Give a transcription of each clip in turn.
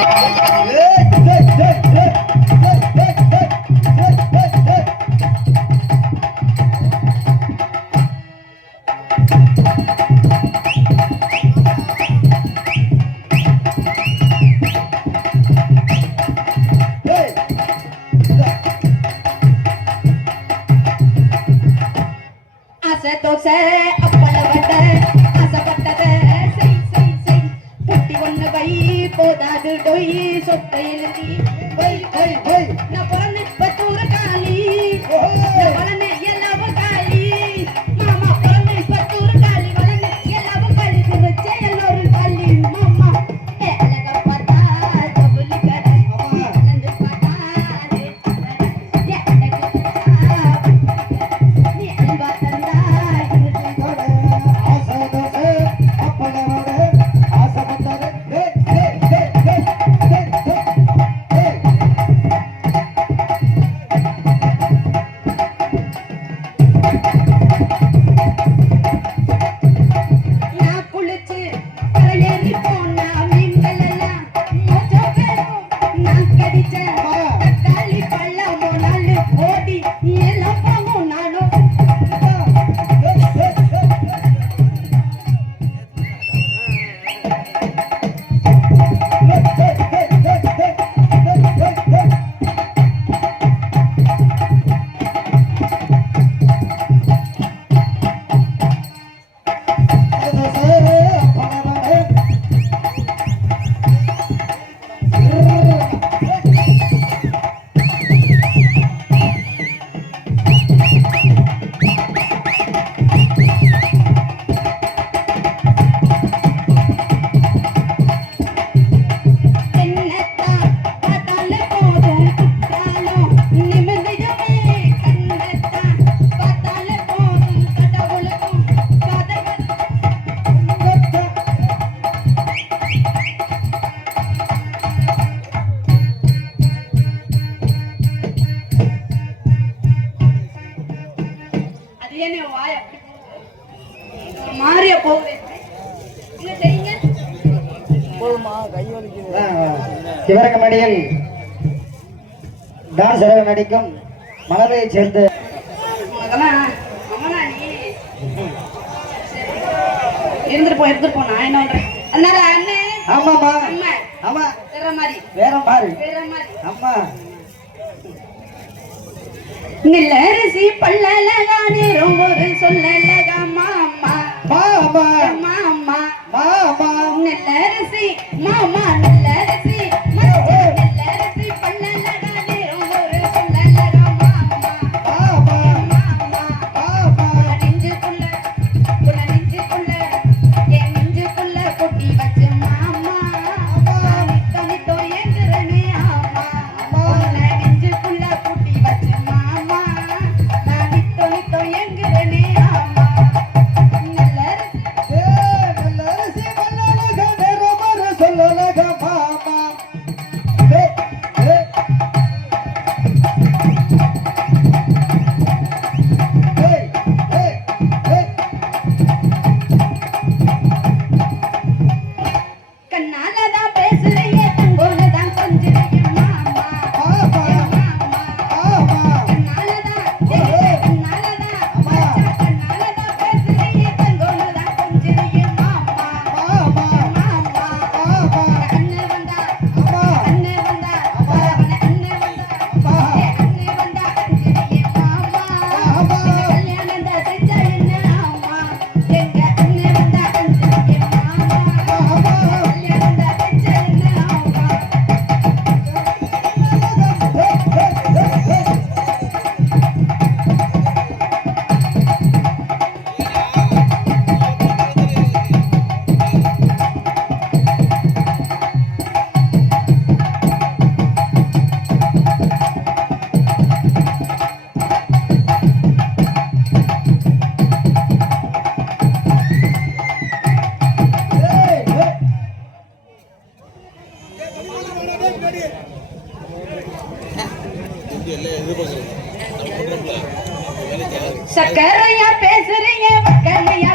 Yeah. ಕೈ ಕೋದಾದು ಡೊಯಿ ಸೊತ್ತೈಲಿ ಹೊಯ್ ಹೊಯ್ ಹೊಯ್ ನವನ ಪತೂರ ಕಾಲಿ ನವನ நிறைய போகுது. சிவரங்கமணியில் டான்ஸ் அரவ நடிக்கும் மலரையை சேர்ந்த இருந்துட்டு போ இருந்துட்டு போ நான் அம்மா. ஆமா. வேற மாதிரி. ரொம்ப சொல்லல. சக்கரையா பேசுறீங்க மக்களையா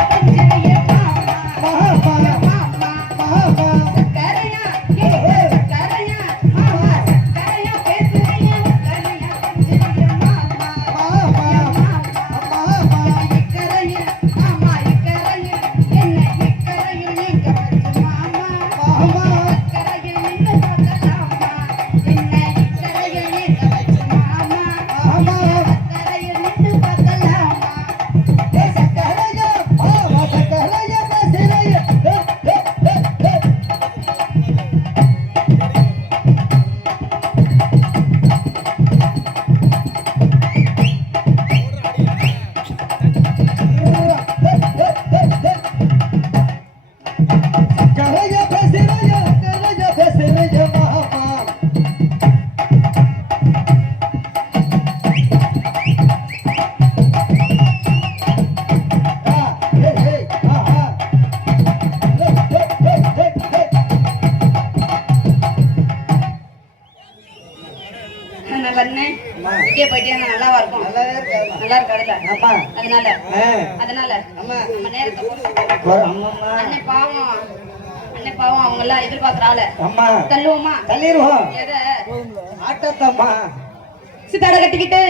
அவங்க எல்லாம் எதிர்பார்க்கிற ஆளு அம்மா. தள்ளுவோமா? தள்ளிடுவோம். ஆட்டத்தம்மா. சித்தாட கட்டிக்கிட்டு.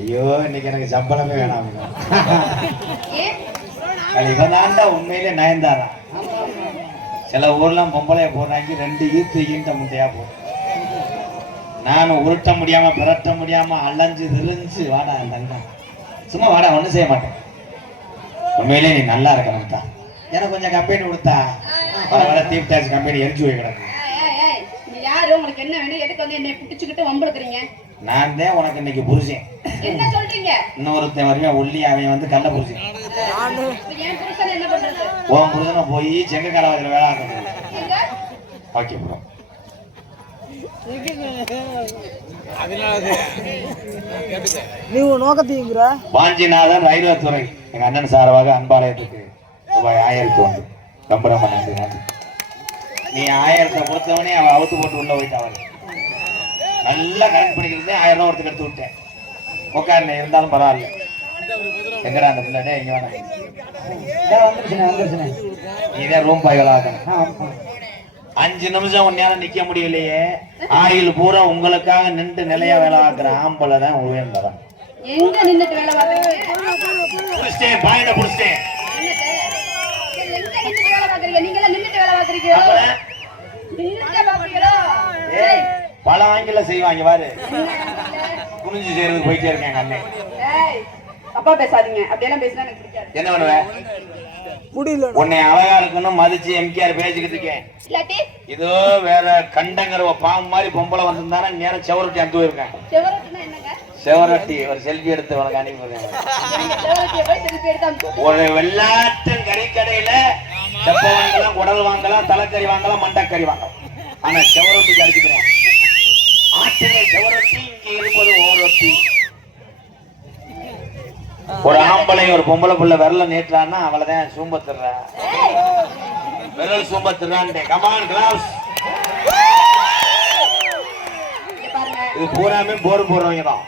ஐயோ இன்னைக்கு எனக்கு சம்பளமே வேணாம். இவன் தாண்டா உண்மையிலே நயன்தாரா. சில ஊர்லாம் பொம்பளைய போடுறாங்க ரெண்டு ஈத்து ஈண்ட முட்டையா போடும் நானும் உருட்ட முடியாம புரட்ட முடியாம அலைஞ்சு திரிஞ்சு வாடா தங்கம் சும்மா வாடா ஒன்றும் செய்ய மாட்டேன். உண்மையிலே நீ நல்லா இருக்கணும் தான் எனக்கு கொஞ்சம் கம்பெனி கொடுத்தா வர தீப் டாக்ஸ் கம்பெனி எரிஞ்சு போய் கிடக்கு. யாரு? உங்களுக்கு என்ன வேணும்? எதுக்கு வந்து என்னை பிடிச்சிக்கிட்டு வம்பளுக்குறீங்க நான் உனக்கு இன்னைக்கு புருஷன் இன்னொருத்தன் வருவேன் ஒல்லி அவன் வந்து கள்ள புருஷன் உன் புருஷனை போய் செங்க கலாவதில் வேலை ஆகணும் ஓகே ப்ரோ வாஞ்சிநாதன் ரயில்வே துறை. எங்க அண்ணன் சார்பாக அன்பாலயத்துக்கு ரூபாய் ஆயிரத்தி ஒன்று. ரொம்ப ரொம்ப நன்றி நன்றி. நீ ஆயிரத்தை கொடுத்தவனே அவன் அவுத்து போட்டு உள்ள போயிட்டான் நல்லா கரெக்ட் பண்ணிக்கிறது ஆயிரம் ரூபா ஒருத்தர் எடுத்து விட்டேன். உட்காருண்ணே இருந்தாலும் பரவாயில்ல. எங்கடா அந்த பிள்ளை? இங்க வேணாம் இதோ வந்துருச்சுண்ணே, வந்துருச்சுண்ணே. நீதான் ரூம் பாய் வேலை ஆகணும் ஆ, ஆமா. அஞ்சு நிமிஷம் உன்னால நிக்க முடியலையே. ஆயில் பூரா உங்களுக்காக நின்று நிலையா வேலை ஆக்குற ஆம்பளை தான் உயர்ந்ததான் எங்க நின்னுட்டு வேலை புடிச்சிட்டேன் பாயிண்ட பல ஆங்கில செய்வாங்க பாரு. குனிஞ்சு செய்யறதுக்கு போயிட்டே இருக்கேன் அண்ணன் தப்பா பேசாதீங்க. அப்படியெல்லாம் பேசினா எனக்கு பிடிக்காது. என்ன பண்ணுவேன் முடியல உன்னை அழகா இருக்கணும் மதிச்சு எம்கேஆர் பேசிக்கிட்டு இருக்கேன் இல்லாட்டி? இதோ வேற கண்டங்கிற ஒரு பாம்பு மாதிரி பொம்பளை வந்திருந்தானே நேரம் செவரட்டி அனுப்பி போயிருக்கேன். செவரட்டுனா என்னங்க? செவரட்டி ஒரு செல்ஃபி எடுத்து உனக்கு அனுப்பிடுறேன் ஒரு வெள்ளாட்டன் கறிக்கடையில செப்ப வாங்கலாம் குடல் வாங்கலாம் தலைக்கறி வாங்கலாம் மண்டக்கறி வாங்கலாம். ஆனா செவரொட்டிக்கு அடிச்சுக்கிறோம் ஆட்டிலே செவரொட்டி இங்க இருப்பது ஓரொட்டி. ஒரு ஆம்பளை ஒரு பொம்பளை பிள்ளை விரல நீட்டுறான்னா அவளைதான் சூம்பத்துறா. விரல் சூம்பத்துறான்டே. கமான் கிளாஸ் இது பூராமே போர் போடுறவங்க தான்.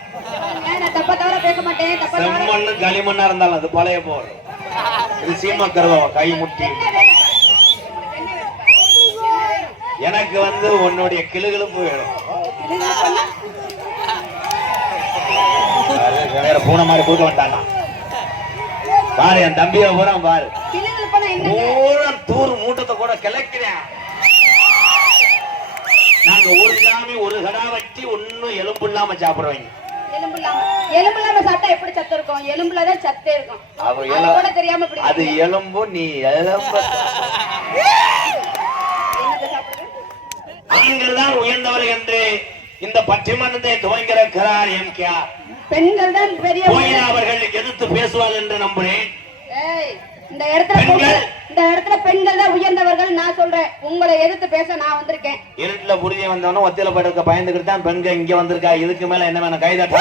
செம்மண்ணு களிமண்ணா இருந்தாலும் அது பழைய போர். இது சீமக்கருவா கை முட்டி. எனக்கு வந்து உன்னுடைய கிளுகிழுப்பு வேணும். வேற பூனை மாதிரி கூட்ட வந்தானா? பாரு என் தம்பிய பூரா பாரு. பூரா தூர் மூட்டத்தை கூட கிளக்கிறேன் நாங்க ஒரு சாமி ஒரு கடா வட்டி ஒன்னும் எலும்பு இல்லாம அவ அது. எலும்பு நீ எலும்பு. ஆண்கள் தான் உயர்ந்தவர் என்று இந்த பட்டிமன்றத்தை துவங்கிறார் எம் கே பெண்கள் தான் பெரிய அவர்கள் எதிர்த்து பேசுவார் என்று நம்புறேன் ஏய் இந்த இடத்துல இந்த இடத்துல பெண்கள் தான் உயர்ந்தவர்கள் நான் சொல்றேன். உங்களை எதிர்த்து பேச நான் வந்திருக்கேன். இருட்டுல புரிய வந்தவனும் ஒத்தியில படுக்க பயந்துகிட்டு தான் பெண்கள் இங்க வந்திருக்கா? இதுக்கு மேல என்ன வேணும்? கைதட்ட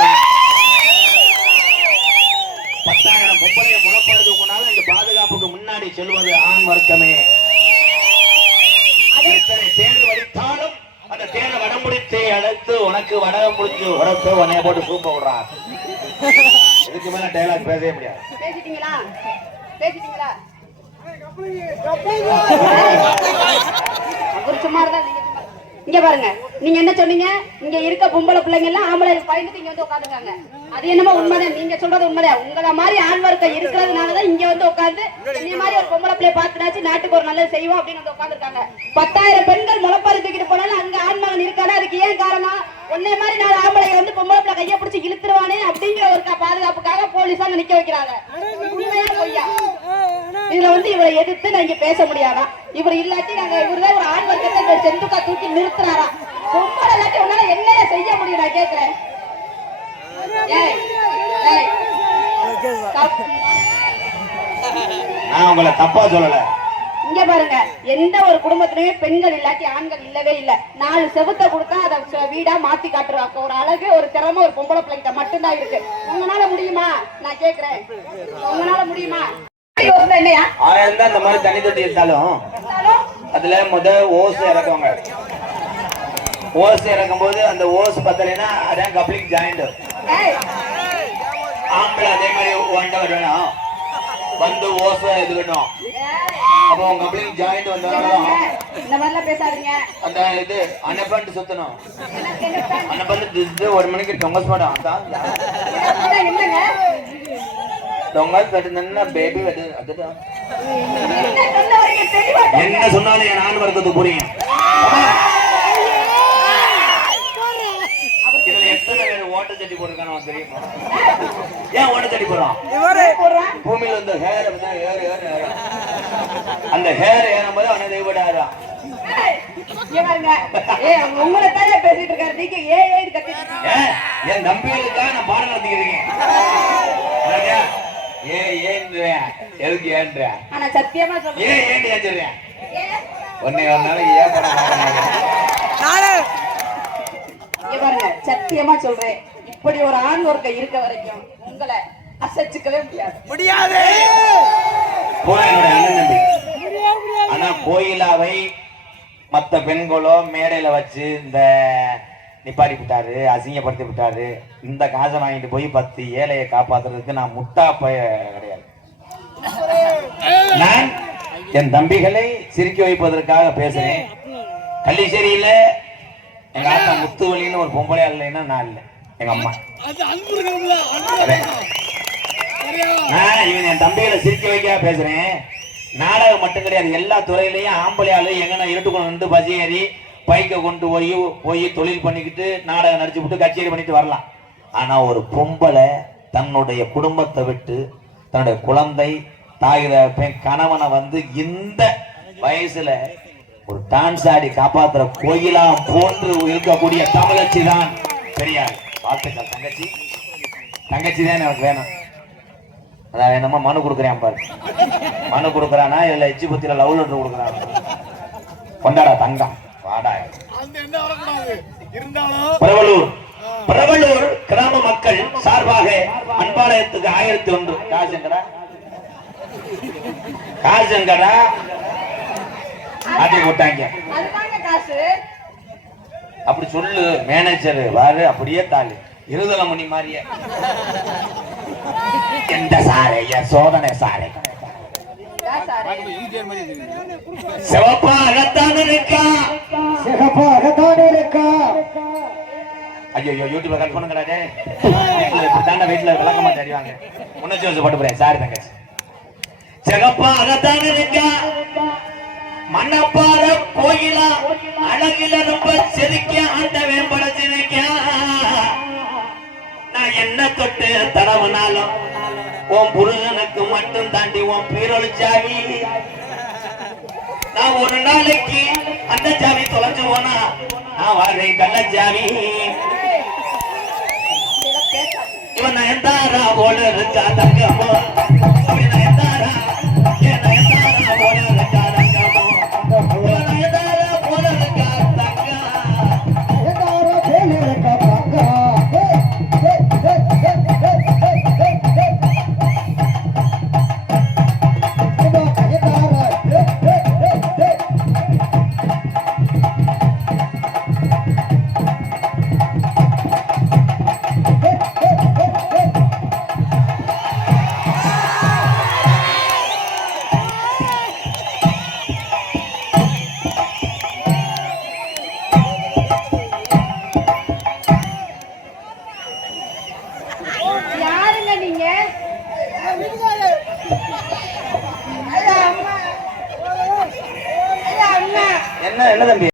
பத்தாயிரம் பொம்பளைய முளப்பாடு கொண்டாலும் இங்க பாதுகாப்புக்கு முன்னாடி செல்வது ஆண் வர்க்கமே. அந்த தேரை வடமுடித்தை அழைத்து உனக்கு வடகம் முடிச்சு உரத்து உனைய போட்டு சூப்ப விடுறா இதுக்கு மேல டைலாக் பேசவே முடியாது. பேசிட்டீங்களா? பேசிட்டீங்களா? சும்மா இங்க பாருங்க. நீங்க என்ன சொன்னீங்க? இங்க இருக்க பொம்பளை பிள்ளைங்க எல்லாம் ஆம்பளை பயந்துட்டு இங்க வந்து உட்காந்துருக்காங்க அது என்னமோ உண்மைதான். நீங்க சொல்றது உண்மைதான். உங்கள மாதிரி ஆண் இருக்கிறதுனாலதான் இங்க வந்து உட்கார்ந்து இந்த மாதிரி ஒரு பொம்பளை பிள்ளைய பாத்துனாச்சு நாட்டுக்கு ஒரு நல்லது செய்வோம் அப்படின்னு வந்து உட்காந்துருக்காங்க பத்தாயிரம் பெண்கள் முளைப்பாரு தூக்கிட்டு போனாலும் அங்க ஆண்மகன் இருக்கானா? அதுக்கு ஏன் காரணம்? உன்னை மாதிரி நாலு ஆம்பளை வந்து பொம்பளை பிள்ளை கையை பிடிச்சி இழுத்துருவானே அப்படிங்கிற ஒரு பாதுகாப்புக்காக போலீஸாங்க நிக்க வைக்கிறாங்க. உண்மையா பொய்யா? இதுல வந்து இவரை எதிர்த்து நான் இங்க பேச முடியாதா? இவர் இல்லாட்டி நாங்க இவர்தான் ஒரு ஆண் வர்க்கத்தை செந்துக்கா தூக்கி நிறுத்துறாரா? பொம்பளை இல்லாட்டி உன்னால என்னைய செய்ய முடியும்? நான் கேட்கிறேன் நான் உங்களை தப்பா சொல்லல. இங்க பாருங்க எந்த ஒரு குடும்பத்திலயுமே பெண்கள் இல்லாட்டி ஆண்கள் இல்லவே இல்ல. நாலு செவுத்த கொடுத்தா அதை வீடா மாத்தி காட்டுறாங்க. ஒரு அழகு ஒரு திறமை ஒரு பொம்பளை பிள்ளைகிட்ட மட்டும்தான் இருக்கு. உங்களால முடியுமா? நான் கேக்குறேன். உங்களால முடியுமா? என்னையா ஆயிரம் தான் இந்த மாதிரி தண்ணி தொட்டி இருந்தாலும் அதுல முத ஓஸ் இறக்குவாங்க. ஓஸ் இறக்கும் போது அந்த ஓஸ் பத்தலைன்னா அதான் கப்ளிங் ஜாயிண்ட். ஆம்பளை அதே மாதிரி ஒன்றை வரணும் வந்து ஓச இதுக்கணும் அப்போ உங்க கப்ளிங் ஜாயிண்ட் வந்தாலும் பாருங்க, இந்த மாதிரிலாம் பேசாதீங்க அந்த இது அன்னப்பண்டு சுத்தணும் திட்டு ஒரு மணிக்கு தொங்க மாட்டோம் அதான். தொங்க கட்டுனா பேபி வெட்டு அதுதான். என்ன சொன்னாலும் என் ஆண் வர்க்கத்துக்கு புரியும் இதுல பேர் ஓட்டச்சட்டி போட்டிருக்கானு தெரியுமா? ஏன் ஓட்டச்சட்டி போடுறான்? பூமியில வந்து ஹேர் ஏறு ஏறு ஏறு. அந்த ஹேர் ஏறும் போது அவனை இருக்கீங்க. ஏன் என் நம்பிக்கைக்காக நான் பாடம் நடத்திக்கிறீங்க அழகா? ஏ ஏன்றேன். எதுக்கு ஏன்றேன்? சொல்றேன். ஏன் ஏன் ஏன்? ஒன்னே ஒரு நாளைக்கு ஏன் படம் பாருங்க சத்தியமா சொல்றேன். இப்படி ஒரு ஆண் ஒருக்க இருக்க வரைக்கும் உங்களை அசைச்சுக்கவே முடியாது. முடியாது. ஆனா கோயிலாவை மத்த பெண்களோ மேடையில வச்சு இந்த நிப்பாடி விட்டாரு அசிங்கப்படுத்தி விட்டாரு இந்த காசை வாங்கிட்டு போய் பத்து ஏழையை காப்பாத்துறதுக்கு நான் முட்டா பய கிடையாது. நான் என் தம்பிகளை சிரிக்க வைப்பதற்காக பேசுறேன். கள்ளிச்சேரியில எங்க ஆத்தா முத்துவலின்னு ஒரு பொம்பளை இல்லைன்னா நான் இல்லை. எங்க அம்மா. நான் இவன் என் தம்பிகளை சிரிக்க வைக்க பேசுறேன். நாடகம் மட்டும் கிடையாது எல்லா துறையிலையும் ஆம்பளையாளு எங்கன்னா இருட்டுக்குள்ள நின்று பசி ஏறி பைக்கை கொண்டு போய் போய் தொழில் பண்ணிக்கிட்டு நாடகம் நடிச்சு விட்டு கச்சேரி பண்ணிட்டு வரலாம். ஆனா ஒரு பொம்பளை தன்னுடைய குடும்பத்தை விட்டு தன்னுடைய குழந்தை தாய் கணவனை வந்து இந்த வயசுல ஒரு டான்ஸ் ஆடி காப்பாத்துற கோயிலா போன்று இருக்கக்கூடிய தமிழச்சி தான் பெரியார். வாழ்த்துக்கள் தங்கச்சி. தங்கச்சி தான் எனக்கு வேணும். அதான் என்னமோ மனு கொடுக்குறேன் பாரு. மனு கொடுக்குறானா இல்ல எச்சி பத்தியில லவ் லெட்டர் கொடுக்குறான் கொண்டாடா தங்கம். வாடா. பிரபலூர். பிரபலூர் கிராம மக்கள் சார்பாக அன்பாலயத்துக்கு ஆயிரத்தி ஒன்று. காசங்கடா காசங்கடா போட்டாங்க அதுதாங்க காசு. அப்படி சொல்லு மேனேஜர் வாரு அப்படியே தாலி இருதல மணி மாதிரியே. எந்த சாரை என் சோதனை சாரை. சிவப்பா அகத்தான் இருக்கா? சிகப்பாகத்தான் இருக்கா? ஐயோ யூடியூப்ல கட் டேய். வீட்டுல இப்படித்தாண்டா வீட்டுல விளக்கமா தெரிவாங்க முன்னூத்தி வச்சு போட்டு போறேன். சாரி தங்கச்சி. சிகப்பா அகத்தான் இருக்கா? மண்ணப்பாற கோயிலா? அழகில ரொம்ப செதுக்க ஆண்ட வேம்பட செதுக்க நான் என்ன தொட்டு தடவனாலும் உன் புருஷனுக்கு மட்டும் தாண்டி உன் பீரொழிச்சாவி நான் ஒரு நாளைக்கு அந்த ஜாவி தொலைஞ்சு போனா நான் வாழ்றேன் கள்ள ஜாவி இவன் நான் எந்தாரா போல இருக்கா தங்கமோ? அப்படி நான் எந்தாரா